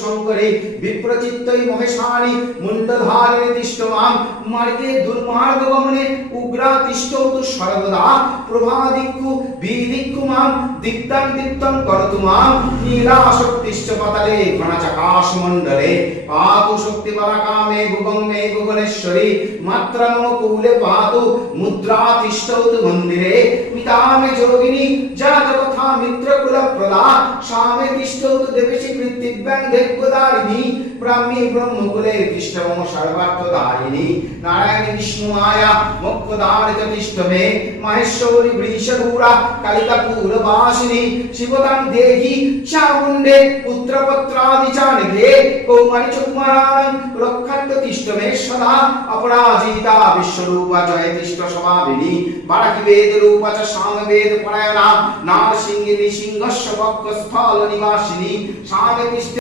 শঙ্করে বিপ্রচিত্তই মহেশানি মুন্ডধারিণী তিষ্ঠমাম মার্গে দুর্মার্গ গমনে উগ্রা তিষ্ঠতু সর্বদা প্রভাদিক্কু বিদিক্কু মাম দিক্তাং দিক্তং করতু মাম নীলাশক্তিশ্চ পাতালে গণাচাকাশ মণ্ডলে পাতু শক্তি পরাকামে ভুবঙ্গে ভুবনেশ্বরী মাত্রা মম কূলে পাতু মুদ্রা তিষ্ঠতু মন্দিরে পিতামে যোগিনী জাত তথা মিত্রকুল প্রদা সামে তিষ্ঠতু দেবীশি কৃত্তিব্যাং দেবদারিণী ব্রাহ্মী ব্রহ্মকুলে তিষ্ঠমম সর্বার্থদায়িনী নারায়ণী বিষ্ণু মায়া মোক্ষদারিত তিষ্ঠমে মহেশ্বরী বৃষধূরা কালিকা পুরবাসিনী শিবতাং দেহি চামুণ্ডে পুত্রপত্রাদি চানিধে কৌমারি চকুমারাং রক্ষার্থ তিষ্ঠমে সদা অপরাজিতা বিশ্বরূপা জয় তিষ্ঠ স্বভাবিনী বারাকি বেদ রূপা চ সামবেদ পরায়ণা নারসিংহিনী সিংহস্য বক্ষ স্থল নিবাসিনী সামে তিষ্ঠ